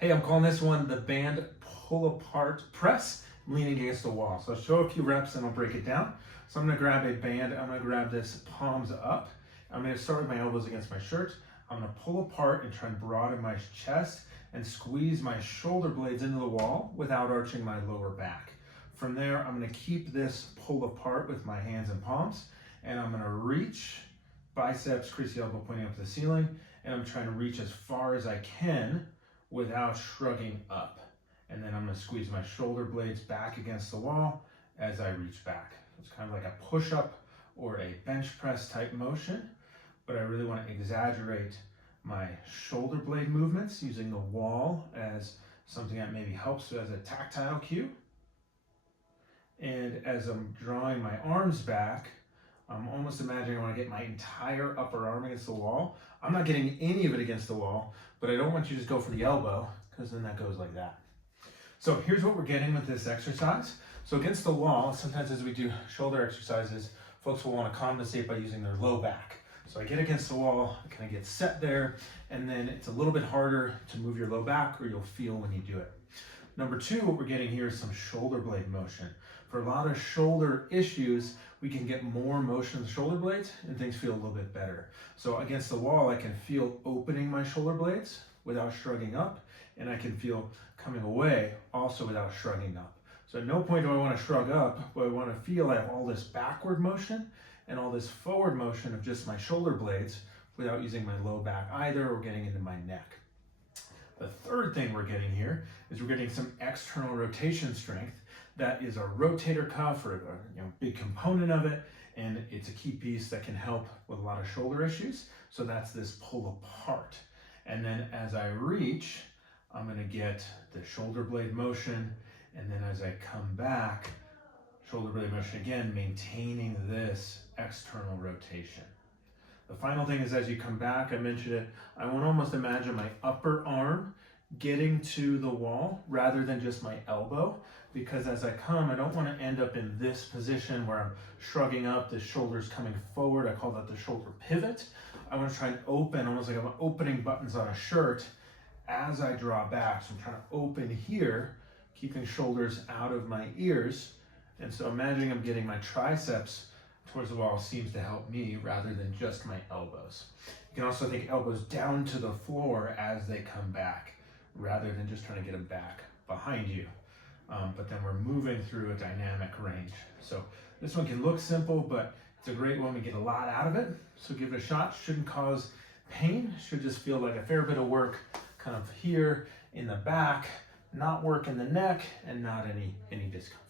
Hey, I'm calling this one the band pull apart press, leaning against the wall. So I'll show a few reps and I'll break it down. So I'm gonna grab a band, I'm gonna grab this palms up. I'm gonna start with my elbows against my shirt. I'm gonna pull apart and try and broaden my chest and squeeze my shoulder blades into the wall without arching my lower back. From there, I'm gonna keep this pull apart with my hands and palms, and I'm gonna reach, biceps, crease the elbow pointing up to the ceiling, and I'm trying to reach as far as I can without shrugging up. And then I'm gonna squeeze my shoulder blades back against the wall as I reach back. It's kind of like a push-up or a bench press type motion, but I really wanna exaggerate my shoulder blade movements using the wall as something that maybe helps as a tactile cue. And as I'm drawing my arms back, I'm almost imagining I want to get my entire upper arm against the wall. I'm not getting any of it against the wall, but I don't want you to just go for the elbow, because then that goes like that. So here's what we're getting with this exercise. So against the wall, sometimes as we do shoulder exercises, folks will want to compensate by using their low back. So I get against the wall, I kind of get set there, and then it's a little bit harder to move your low back, or you'll feel when you do it. Number two, what we're getting here is some shoulder blade motion. For a lot of shoulder issues, we can get more motion in the shoulder blades and things feel a little bit better. So against the wall, I can feel opening my shoulder blades without shrugging up, and I can feel coming away also without shrugging up. So at no point do I want to shrug up, but I want to feel I have all this backward motion and all this forward motion of just my shoulder blades without using my low back either or getting into my neck. The third thing we're getting here is we're getting some external rotation strength. That is a rotator cuff, or a big component of it, and it's a key piece that can help with a lot of shoulder issues. So that's this pull apart. And then as I reach, I'm gonna get the shoulder blade motion, and then as I come back, shoulder blade motion again, maintaining this external rotation. The final thing is as you come back, I mentioned it, I want to almost imagine my upper arm getting to the wall rather than just my elbow, because as I come, I don't want to end up in this position where I'm shrugging up, the shoulders coming forward. I call that the shoulder pivot. I want to try and open, almost like I'm opening buttons on a shirt as I draw back. So I'm trying to open here, keeping shoulders out of my ears. And so imagining I'm getting my triceps towards the wall seems to help me rather than just my elbows. You can also think elbows down to the floor as they come back rather than just trying to get them back behind you. But then we're moving through a dynamic range. So this one can look simple, but it's a great one. We get a lot out of it. So give it a shot. Shouldn't cause pain. Should just feel like a fair bit of work kind of here in the back, not work in the neck, and not any discomfort.